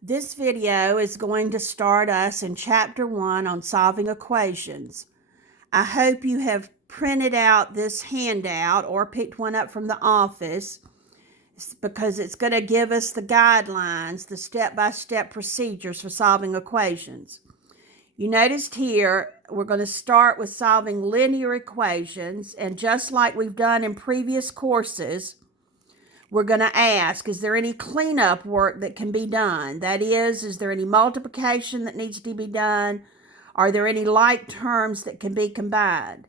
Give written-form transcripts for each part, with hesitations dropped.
This video is going to start us in Chapter 1 on solving equations. I hope you have printed out this handout or picked one up from the office because it's going to give us the guidelines, the step-by-step procedures for solving equations. You noticed here, we're going to start with solving linear equations, and just like we've done in previous courses, we're going to ask, is there any cleanup work that can be done? That is there any multiplication that needs to be done? Are there any like terms that can be combined?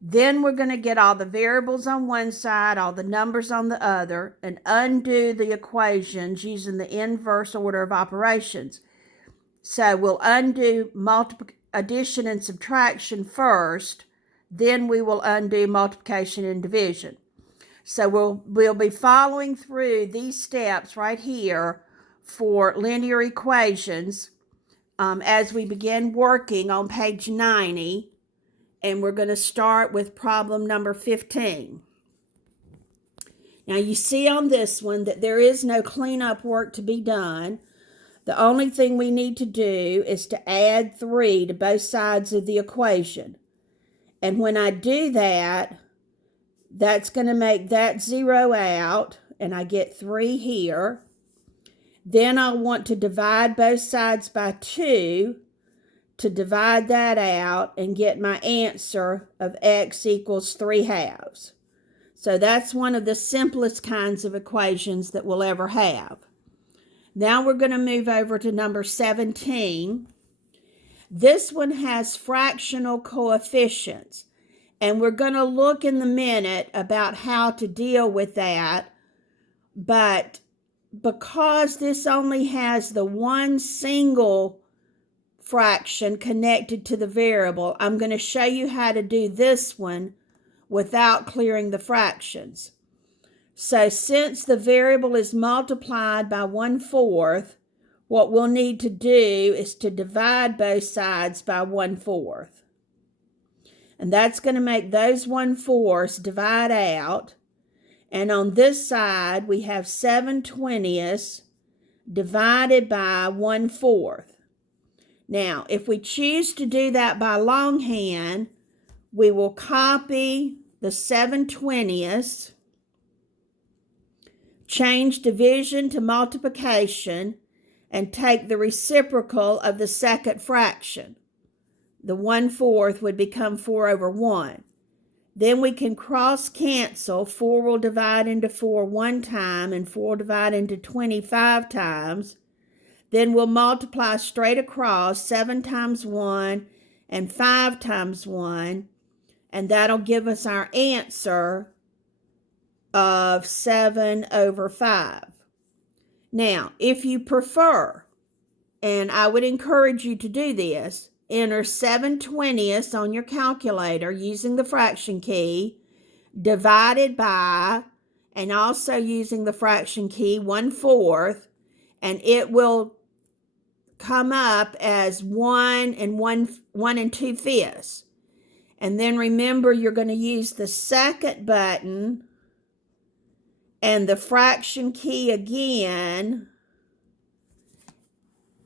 Then we're going to get all the variables on one side, all the numbers on the other, and undo the equations using the inverse order of operations. So we'll undo addition and subtraction first, then we will undo multiplication and division. So we'll be following through these steps right here for linear equations as we begin working on page 90, and we're going to start with problem number 15. Now you see on this one that there is no cleanup work to be done. The only thing we need to do is to add 3 to both sides of the equation. And when I do that, that's going to make that 0 out, and I get 3 here. Then I'll want to divide both sides by 2 to divide that out and get my answer of x equals 3/2. So that's one of the simplest kinds of equations that we'll ever have. Now we're going to move over to number 17. This one has fractional coefficients. And we're going to look in a minute about how to deal with that. But because this only has the one single fraction connected to the variable, I'm going to show you how to do this one without clearing the fractions. So since the variable is multiplied by 1/4, what we'll need to do is to divide both sides by 1/4. And that's going to make those 1/4 divide out. And on this side, we have 7/20 divided by 1/4. Now, if we choose to do that by longhand, we will copy the 7/20, change division to multiplication, and take the reciprocal of the second fraction. The 1/4 would become 4/1. Then we can cross cancel. 4 will divide into 4 one time, and 4 will divide into 25 times. Then we'll multiply straight across 7 times 1 and 5 times 1, and that'll give us our answer of 7/5. Now, if you prefer, and I would encourage you to do this, enter 7/20 on your calculator using the fraction key, divided by, and also using the fraction key 1/4, and it will come up as 1 and 2/5. And then remember, you're going to use the second button and the fraction key again,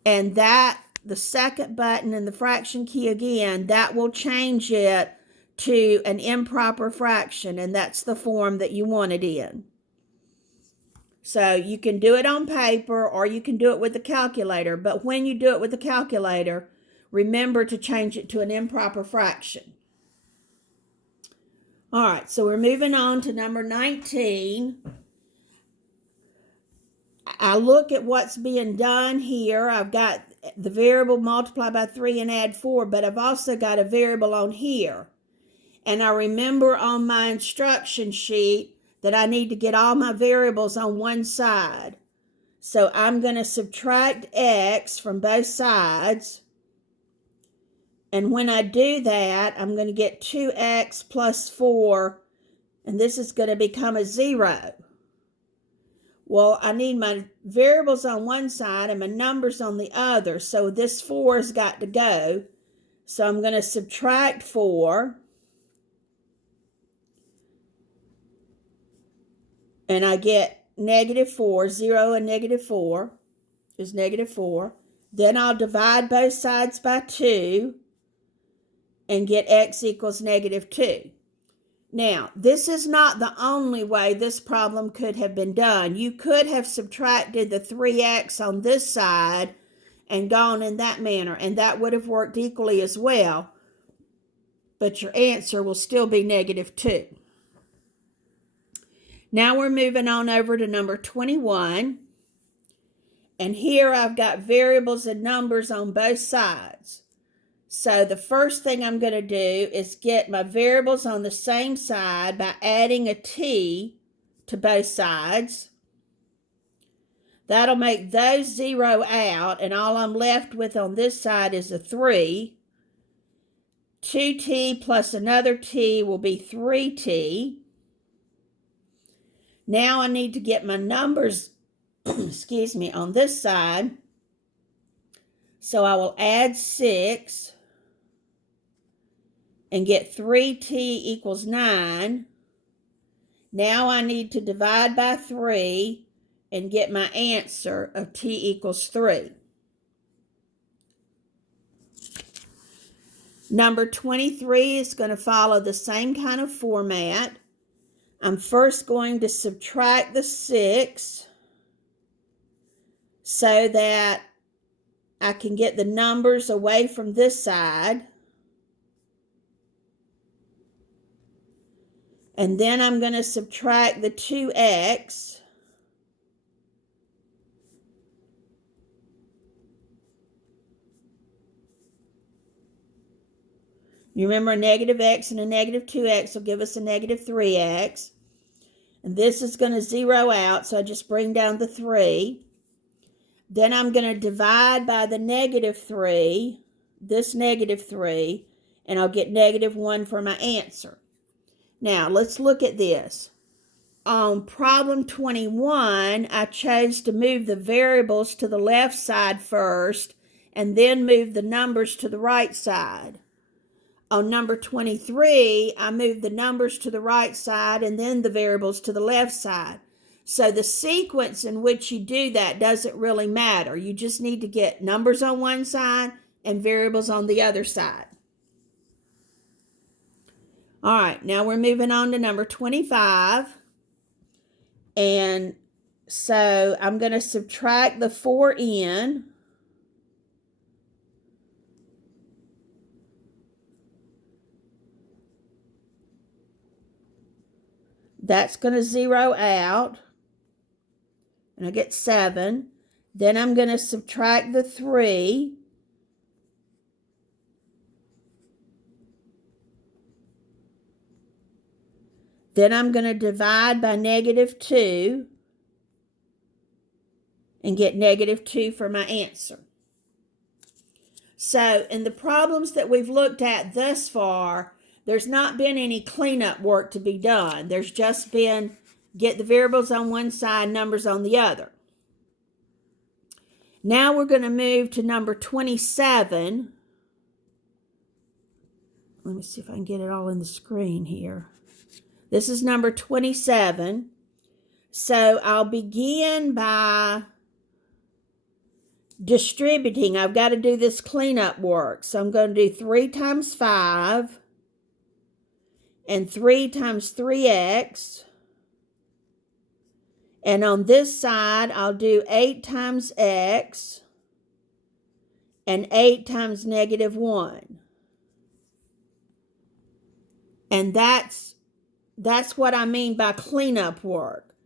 and that the second button and the fraction key again, that will change it to an improper fraction, and that's the form that you want it in. So you can do it on paper or you can do it with the calculator, but when you do it with the calculator, remember to change it to an improper fraction. All right, so we're moving on to number 19. I look at what's being done here. I've got the variable multiply by 3 and add 4, but I've also got a variable on here. And I remember on my instruction sheet that I need to get all my variables on one side. So I'm going to subtract x from both sides. And when I do that, I'm going to get 2x plus 4, and this is going to become a 0. Well, I need my variables on one side and my numbers on the other, so this 4 has got to go. So I'm going to subtract 4, and I get -4, 0 and -4. is negative 4. Then I'll divide both sides by 2 and get x equals negative 2. Now, this is not the only way this problem could have been done. You could have subtracted the 3x on this side and gone in that manner, and that would have worked equally as well, but your answer will still be negative 2. Now we're moving on over to number 21, and here I've got variables and numbers on both sides. So the first thing I'm going to do is get my variables on the same side by adding a t to both sides. That'll make those zero out, and all I'm left with on this side is a 3. 2t plus another t will be 3t. Now I need to get my numbers, excuse me, on this side. So I will add 6 and get 3t equals 9. Now I need to divide by 3 and get my answer of t equals 3. Number 23 is going to follow the same kind of format. I'm first going to subtract the 6 so that I can get the numbers away from this side. And then I'm going to subtract the 2x. You remember a negative x and a negative 2x will give us a negative 3x. And this is going to zero out, so I just bring down the 3. Then I'm going to divide by the negative 3, this negative 3, and I'll get negative 1 for my answer. Now, let's look at this. On problem 21, I chose to move the variables to the left side first and then move the numbers to the right side. On number 23, I moved the numbers to the right side and then the variables to the left side. So the sequence in which you do that doesn't really matter. You just need to get numbers on one side and variables on the other side. All right, now we're moving on to number 25. And so I'm going to subtract the 4n. That's going to zero out. And I get 7. Then I'm going to subtract the 3. Then I'm going to divide by negative 2 and get negative 2 for my answer. So in the problems that we've looked at thus far, there's not been any cleanup work to be done. There's just been get the variables on one side, numbers on the other. Now we're going to move to number 27. Let me see if I can get it all in the screen here. This is number 27. So I'll begin by distributing. I've got to do this cleanup work. So I'm going to do 3 times 5 and 3 times 3x. And on this side, I'll do 8 times x and 8 times negative 1. And that's what I mean by cleanup work.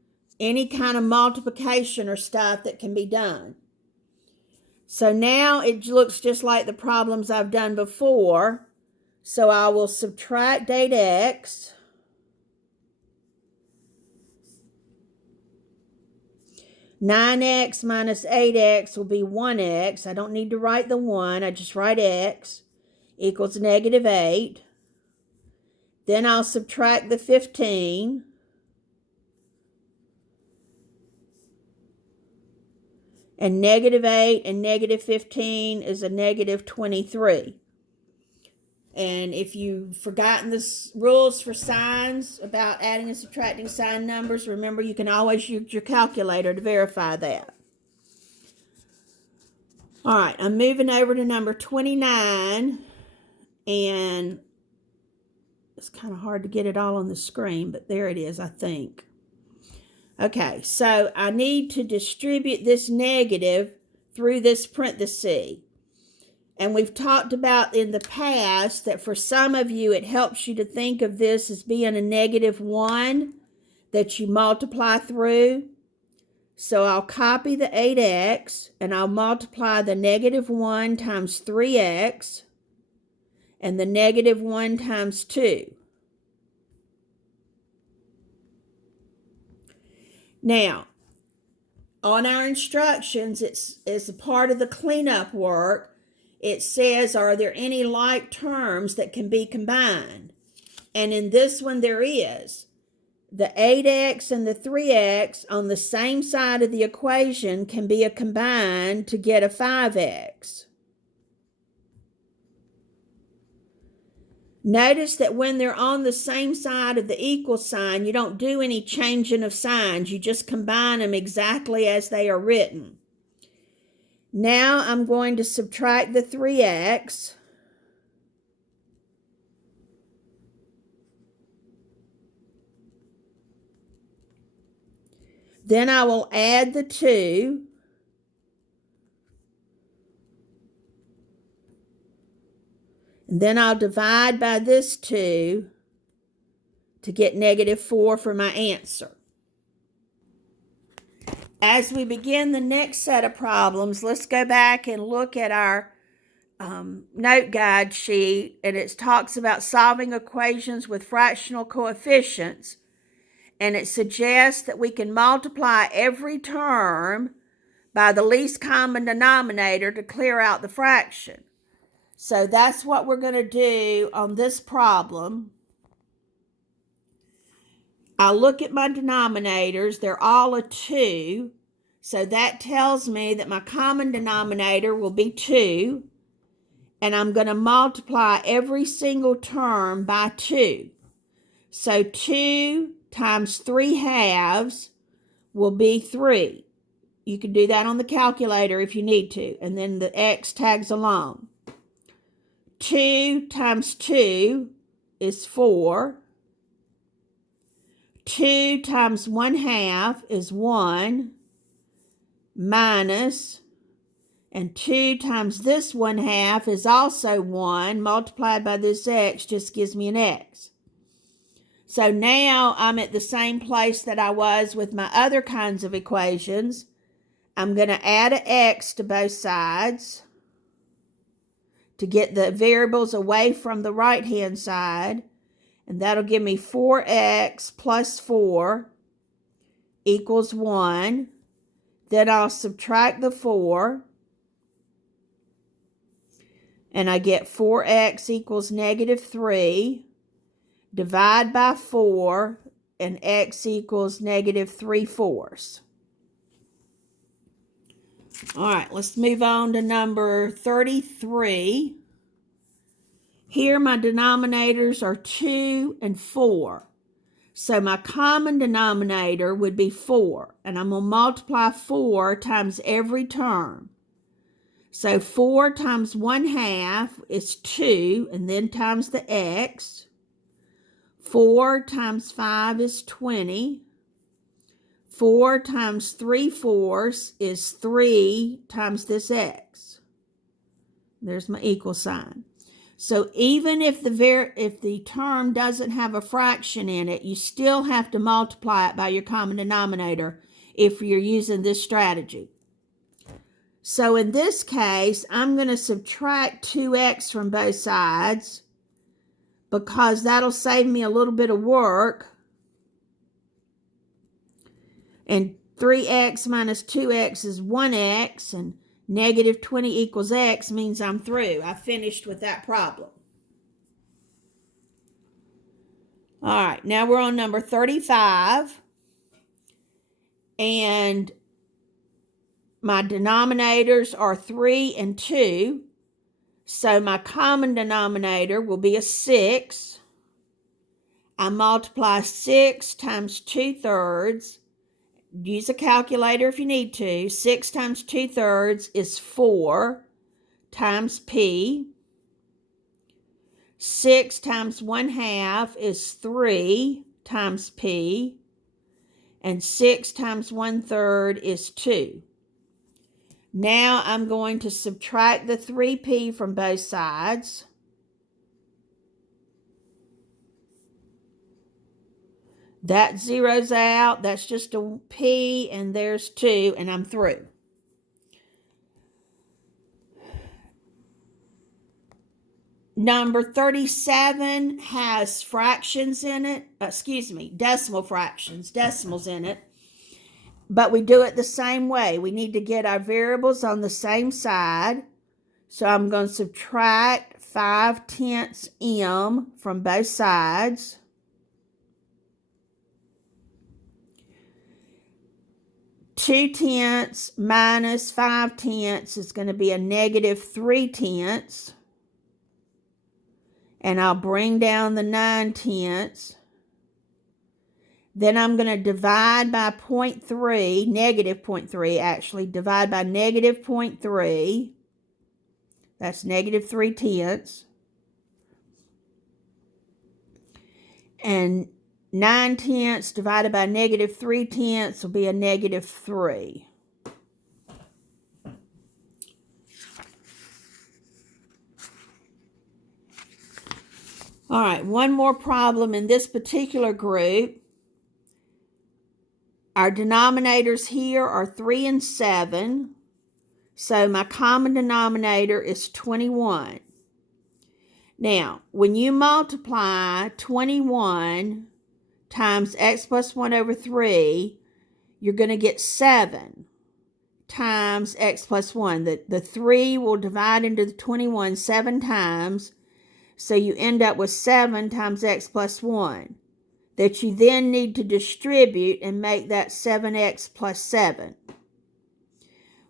Any kind of multiplication or stuff that can be done. So now it looks just like the problems I've done before. So I will subtract 8x. (9x minus 8x will be 1x. I don't need to write the 1. I just write x equals negative 8. Then I'll subtract the 15. And negative 8 and negative 15 is a negative 23. And if you've forgotten the rules for signs about adding and subtracting sign numbers, remember you can always use your calculator to verify that. All right, I'm moving over to number 29, and it's kind of hard to get it all on the screen, but there it is, I think. Okay, so I need to distribute this negative through this parenthesis. And we've talked about in the past that for some of you, it helps you to think of this as being a -1 that you multiply through. So I'll copy the 8x and I'll multiply the -1 times 3x and the -1 times 2. Now, on our instructions, it's a part of the cleanup work. It says, are there any like terms that can be combined? And in this one, there is. The 8x and the 3x on the same side of the equation can be combined to get a 5x. Notice that when they're on the same side of the equal sign, you don't do any changing of signs. You just combine them exactly as they are written. Now I'm going to subtract the 3x. Then I will add the 2. And then I'll divide by this 2 to get -4 for my answer. As we begin the next set of problems, let's go back and look at our note guide sheet, and it talks about solving equations with fractional coefficients. And it suggests that we can multiply every term by the least common denominator to clear out the fraction. So that's what we're going to do on this problem. I'll look at my denominators. They're all a 2. So that tells me that my common denominator will be 2. And I'm going to multiply every single term by 2. So 2 times 3/2 will be 3. You can do that on the calculator if you need to, and then the x tags along. 2 times 2 is 4. 2 times 1/2 is 1 minus, and 2 times this 1/2 is also 1 multiplied by this x just gives me an x. So now I'm at the same place that I was with my other kinds of equations. I'm going to add an x to both sides to get the variables away from the right-hand side. And that'll give me 4x plus 4 equals 1. Then I'll subtract the 4. And I get 4x equals -3. Divide by 4, and x equals -3/4. All right, let's move on to number 33. Here my denominators are 2 and 4. So my common denominator would be 4, and I'm going to multiply 4 times every term. So 4 times 1/2 is 2, and then times the x. 4 times 5 is 20. 4 times 3/4 is 3 times this x. There's my equal sign. So even if the term doesn't have a fraction in it, you still have to multiply it by your common denominator if you're using this strategy. So in this case, I'm going to subtract 2x from both sides, because that'll save me a little bit of work. And 3x minus 2x is 1x, and -20 equals x means I'm through. I finished with that problem. All right, now we're on number 35. And my denominators are 3 and 2. So my common denominator will be a 6. I multiply 6 times 2/3 use a calculator if you need to. 6 times 2/3 is 4 times P. 6 times 1/2 is 3 times P. And 6 times 1/3 is 2. Now I'm going to subtract the 3P from both sides. That zeroes out. That's just a P, and there's 2, and I'm through. Number 37 has fractions in it. Decimal fractions, decimals in it. But we do it the same way. We need to get our variables on the same side. So I'm going to subtract 5/10 m from both sides. (2/10 minus 5/10 is going to be a -3/10. And I'll bring down the 9/10. Then I'm going to divide by -0.3 actually, divide by -0.3. That's -3/10. And 9/10 divided by -3/10 will be a -3. All right, one more problem in this particular group. Our denominators here are 3 and 7. So my common denominator is 21. Now, when you multiply 21 times x plus 1 over 3, you're going to get 7 times x plus 1. The 3 will divide into the 21 7 times, so you end up with 7 times x plus 1 that you then need to distribute and make that 7x plus 7.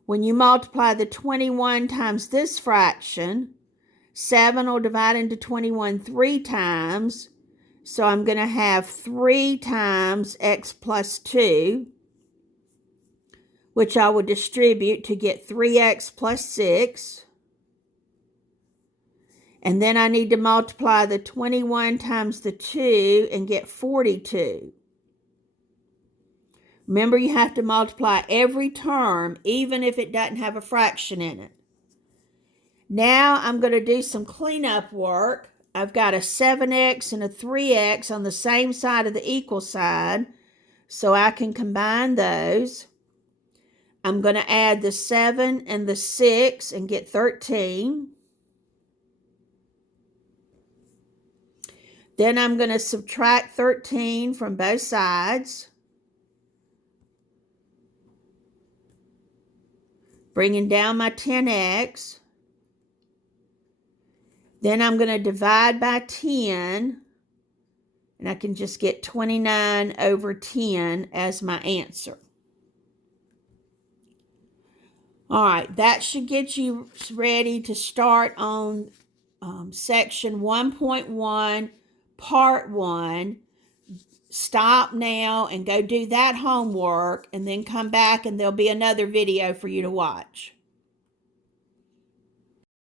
When you multiply the 21 times this fraction, 7 will divide into 21 3 times. So I'm going to have 3 times x plus 2, which I will distribute to get 3x plus 6. And then I need to multiply the 21 times the 2 and get 42. Remember, you have to multiply every term, even if it doesn't have a fraction in it. Now I'm going to do some cleanup work. I've got a 7x and a 3x on the same side of the equal side, so I can combine those. I'm going to add the 7 and the 6 and get 13. Then I'm going to subtract 13 from both sides, bringing down my 10x. Then I'm going to divide by 10, and I can just get 29 over 10 as my answer. All right, that should get you ready to start on section 1.1, part 1. Stop now and go do that homework, and then come back and there'll be another video for you to watch.